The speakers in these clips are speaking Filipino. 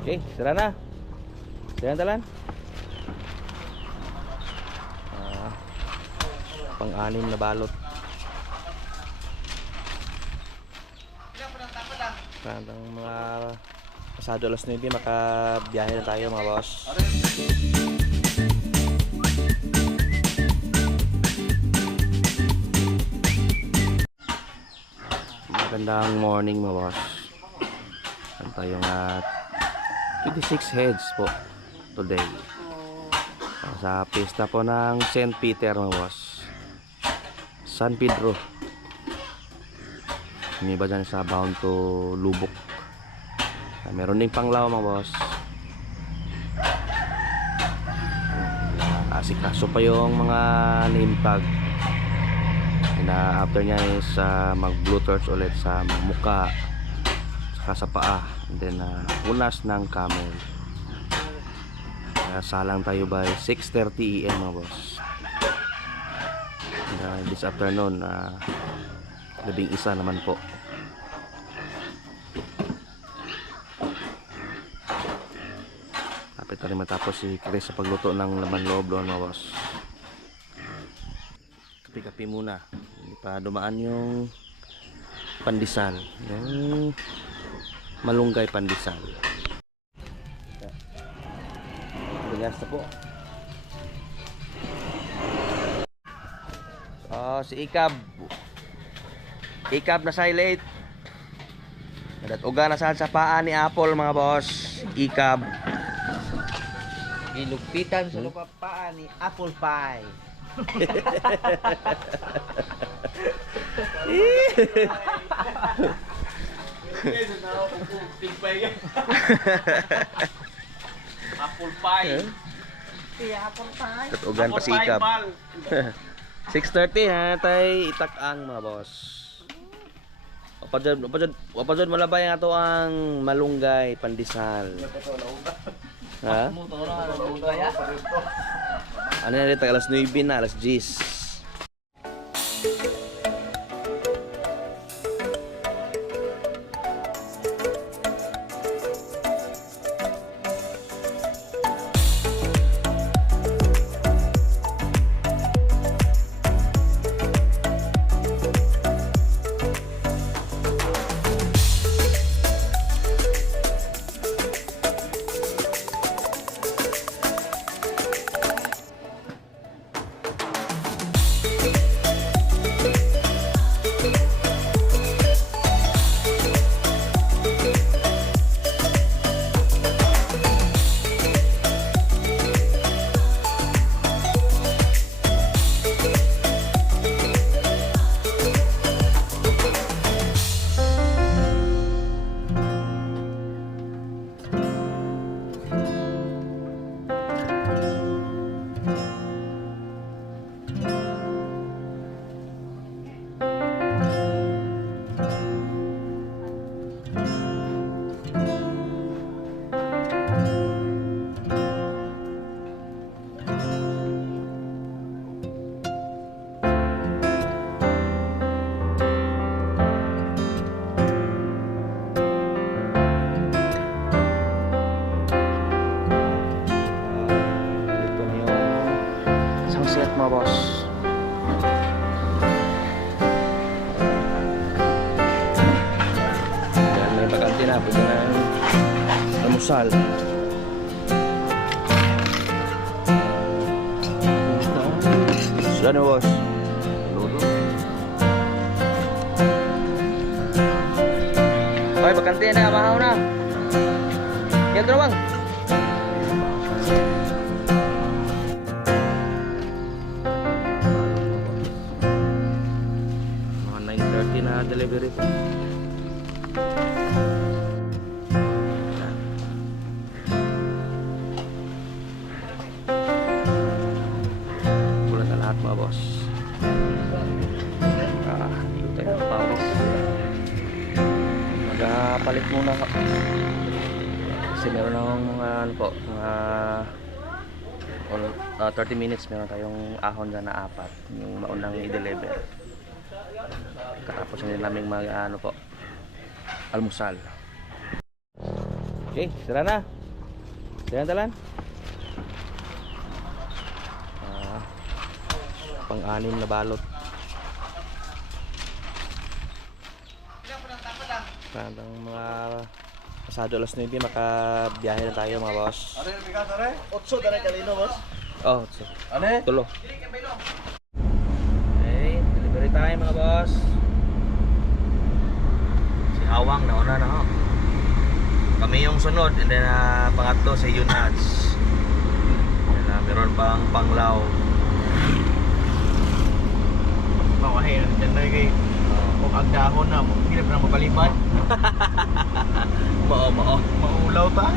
Okay, sira na. Sira na talan. Pang-anim na balot. Parang mga pasado alas 9 makabiyahe na tayo mga boss. Magandang morning mga boss. Saan tayong 26 heads po today sa pista po ng St. Peter mga boss, San Pedro. May iba dyan sa bound to Lubok. Meron ding Panglao mga boss. Asikaso pa yung mga name tag na after nya is mag blue torch ulit sa muka saka sa paa, and then unas ng camel. Salang tayo by 6:30 AM mga boss. This afternoon 11 naman po. Kapit na rin matapos si Chris sa pagluto ng laman loob doon mga boss. Kapi-kapi muna, hindi pa dumaan yung pandesal, yung malunggay pandesal. Bigas na po. Si Ikab na silate. Nadatuga na sa paa ni Apple mga boss. Ikab. Gilugpitan sa paa ni Apple Pie. Apple Pie. Apple Pie. Natugan pa si Ikab. 6:30 ha, tay itak-ang mga boss. Wapadyan malabay nga to ang malunggay pandesal. Ha? Ano na rin, alas 9 na, alas 10. Mga boss, yan, may bakante na, pwede na almusal. Ano boss? Okay, bakante na, mahaw na. Yan ito bang? Na delivery po. Wala na lahat mga boss. Dito tayo ng pawis. Magpalit muna kasi meron akong ano po, 30 minutes meron tayong ahon dyan na 4 yung maunang i-deliver. Katapos na namin mag almusal. Okay, sira na. Sira na talan. Pang-anim na balot. Parang mga pasado alas 9 makabiyahe na tayo mga boss. Are, bigas are. 8 dala kalino, boss. Oh, so, Ane? tulo. Okay, delivery time mga boss. Si Awang nauna na ho. Kami yung sunod and then pangatlo si Yunats. And meron pang Panglaw. Mawahil, dyan na kay kung ang dahon na, hirap na mapalipan. Mao. Maulaw ta.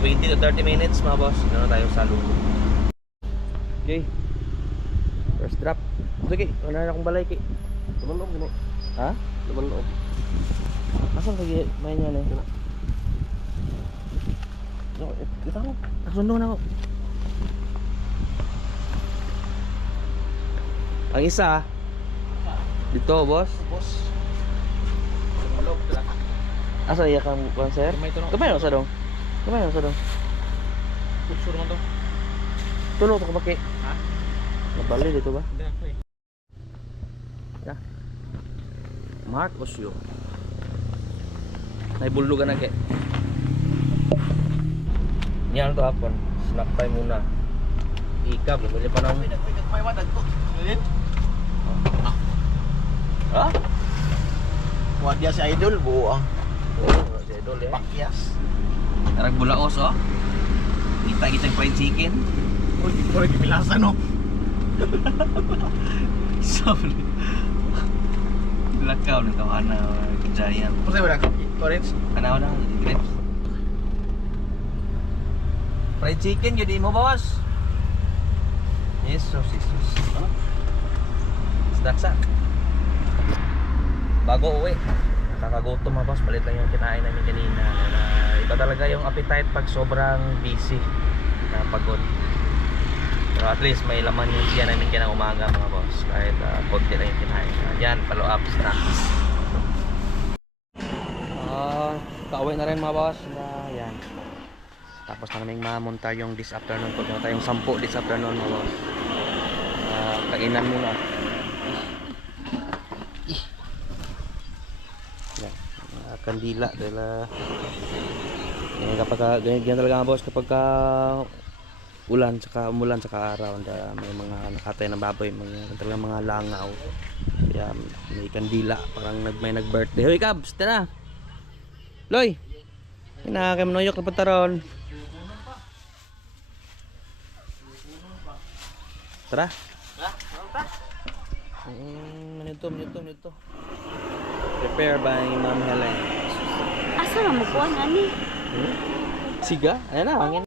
20 to 30 minutes mga boss. Gano'n tayo sa lulo. Okay. First drop. Sige, wala na akong balay kay. Lumaloob gini. Ha? Lumaloob. Asan lagi may niya na? Kita mo. Nasundo na ako. Ang isa dito, boss. Boss. Lumaloob tala. Asa iya kang konser? Kamay sa dong. Kamay sa dong. Sure mo to. Tulo to kapake. Ha? Nabali dito ba? Hindi ako eh. Ya. Mark Osyo. Naibulugan na ke. Niyan to hapon. Snack time muna. Ikab, bumili pa ng... May wadag ko. Galit. Ha? Wadya si Idol, buo ang Oo, si Idol eh. pakyas. Tarag bulaos oh. Kita-kitang fried chicken. Uy, di ko lagi milasan no. Sorry. Lakaw nito ana giant. Kung sa'yo ba orange? Ano na grapes. Fried chicken yun mo boss. Jesus. Ano? Snacksak. Bago uwi. Nakakagutom mga boss. Balit lang yung kinain namin kanina. Iba talaga yung appetite pag sobrang busy na pagod. Pero at least may laman yung siya namin kinang umaga mga boss. Kahit konti lang yung kinain. Yan, follow up snacks. Pauwi na rin mga boss. Yan. Tapos na naming mamunta yung this afternoon. Pagkano tayong 10 this afternoon mga boss. Kainan muna. Yan. Kandila. Dahil kapag ganyan talaga mga boss kapag ulan saka umulan saka araw may mga nakatay na baboy talagang mga langaw kaya may kandila parang may nag-birthday. Hoy Kabs, tara Loy kinakimnoyok na pataron tara nito prepare by Ma'am Helen. Asa na mo kuha nani? Siga? Ayan na, hangin.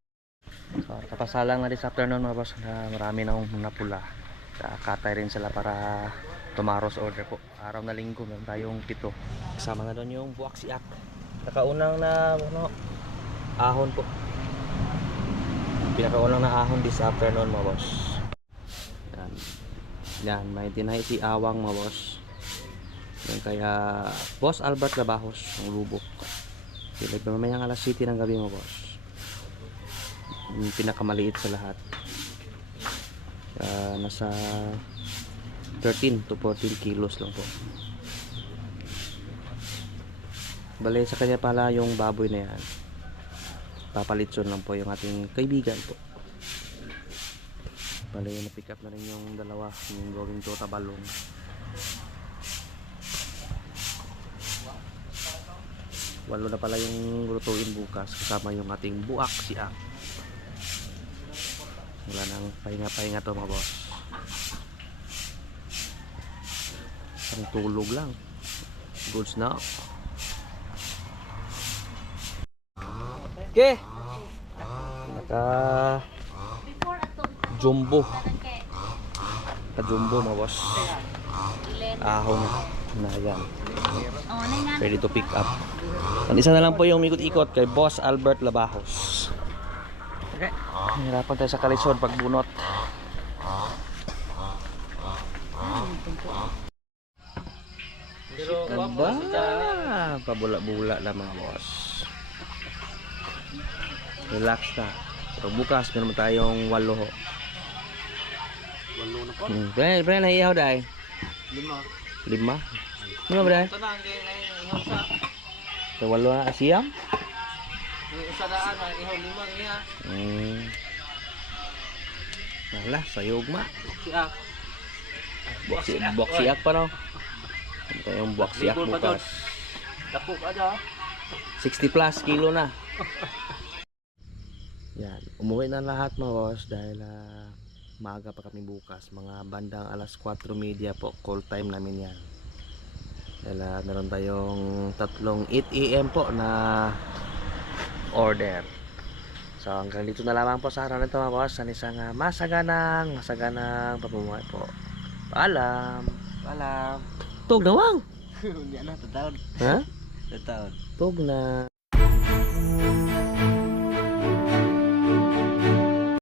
So, kapasalang na this afternoon mga boss na marami na akong napula. Kakatay rin sila para tomorrow's order po. Araw na linggo, meron tayong 7. Kasama na doon yung buwak siak. Nakaunang na ahon po. Pinakaunang na ahon this afternoon mga boss. Yan, may tinay si Awang mga boss. Yan kaya Boss Albert Labahos ng Lubok. Like mamayang alas 7 ng gabi mga boss. Yung pinakamaliit sa lahat. Nasa 13 to 14 kilos lang po. Bale sa kanya pala yung baboy na yan. Papalitson lang po yung ating kaibigan po. Bale na-pick up na rin yung dalawa, yung gawing tota balong. Walo na pala yung lutuin bukas kasama yung ating buak siak. Wala nang pahinga-pahinga to mga boss. Ang tulog lang. Goods na. Okay. Naka jumbo. Ka-jumbo mga boss. Ahon na yan. Ready to pick up. Ang isa na lang po yung ikot-ikot kay Boss Albert Labahos. Okay. Hirapan tayo sa kalisod pagbunot. Pero Aba, pabula-bula lang mga boss. Relax na. Pero bukas meron tayong 8 ho. walo na po. Pre, nahihaw dahil. 5. 5? Ano ba dahil? Tanang kay ihaw sa. Sa 8 na asiyam? Yung isa daan ang ihaw 5 niya. Wala, sayog ma. Siya. Buwak-siyak pa no? Ano tayong buwak-siyak Libol pa bukas? Dapok aja. 60 plus kilo na. Yan, umuwi na lahat mga boss dahil maaga pa kami bukas. Mga bandang alas 4:30 po, call time namin yan. Dahil meron tayong 8 AM po na order. So hanggang dito na lamang po sa araw nito mga boss. Sa isang masaganang pamumuhay po. Paalam. Alam. Tug na wang. Hindi na tatawad. Ha? Tatawad. Tug na.